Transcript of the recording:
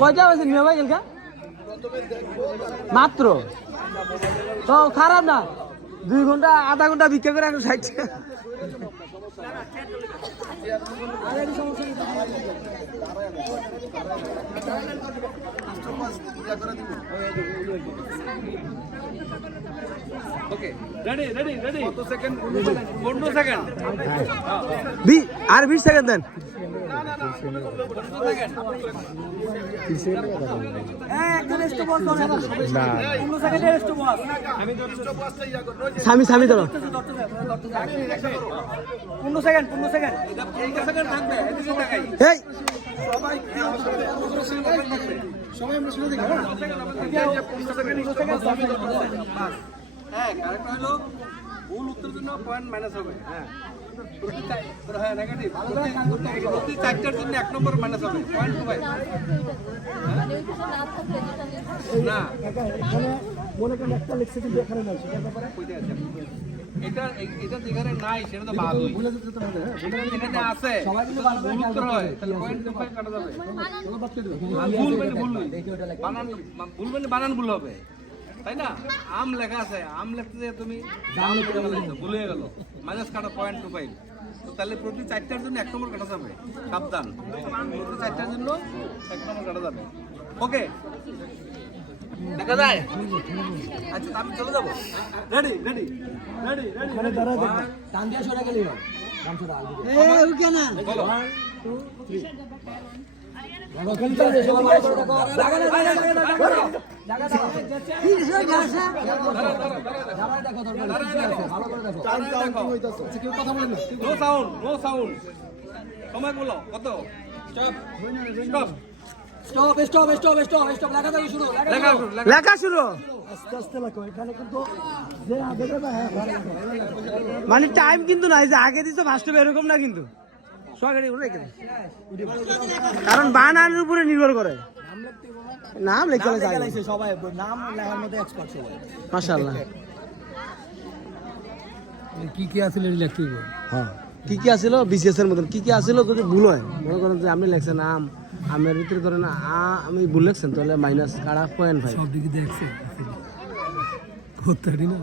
কয়টা হয়েছে নিয়ে ভাই এলকা মাত্র তো খারাপ না 2 ঘন্টা আধা ঘন্টা বিক্রি করে এখন side okay ready ready ready কত সেকেন্ড 15 সেকেন্ড আর 20 সেকেন্ড দেন স্বামী ধরো 15 সেকেন্ড এই সেকেন্ড থাকবে এদিকে তাকাই এই সবাই আমরা শুনে দেখি হ্যাঁ কারেক্ট হলো ভুল উত্তরের জন্য পয়েন্ট মাইনাস হবে হ্যাঁ হ্যাঁ নেগেটিভ প্রতি 4টার জন্য 1 নম্বর মাইনাস হবে পয়েন্ট হবে না এখানে মনে করেন একটা লিখছে কিন্তু এখানে নাই সেটার ব্যাপারে কইতে আছে এটা যেখানে নাই সেটা তো বাদ হই ভুলে যেতে হবে হ্যাঁ যেখানে আছে সবাই কিন্তু ভালো ভুল উত্তর হয় তাহলে পয়েন্ট 5 কাটা যাবে ভুল মানে ভুল বানান ভুল মানে বানান ভুল হবে তাই না আম লেখা আছে আম লিখতে যে তুমি দাম ভুল হয়ে গেল মাইনাস কাটা 0.25 তো তাহলে প্রতি 4টার জন্য 1 নম্বর কাটা যাবে সাবধান প্রতি 4টার জন্য 1 নম্বর কাটা যাবে ওকে দেখা যায় আচ্ছা আমি চলে যাব রেডি রেডি রেডি রেডি মানে ধরো টান দিয়ে সরে গেলি গান ছড়া এই উঠে না বলো 1 2 3 খেলতে হবে সবাই ভালো করে দেখো লাগা লাগা কি রে গাছা যারা দেখো দরকার কি আছে ভালো করে দেখো টান কাউন্টিং হইতাছে আচ্ছা কেউ কথা বলেন না নো সাউন্ড সময় বলো কত স্টপ লেখা শুরু আস্তে আস্তে লেখো এখানে কিন্তু যে আগে যাবে হ্যাঁ মানে টাইম কিন্তু নাই যে আগে দিছো ফার্স্ট এরকম না কিন্তু সরকারি রেখে কারণ বানানোর উপরে নির্ভর করে নাম লেখা যায় সবাই নাম লেখার মধ্যে এক্সপার্ট সবাই মাশাআল্লাহ কি আসলে লিখতে হবে হ্যাঁ কি আছিল বিসিএস এর মতন কি আছিল যদি ভুল হয় মনে করেন যে আপনি লেখছেন নাম আমের ভিতরে ধরেন আমি ভুল লেখছেন তাহলে মাইনাস কাটা 0.5 সব দিকে দেখছে করতে পারি না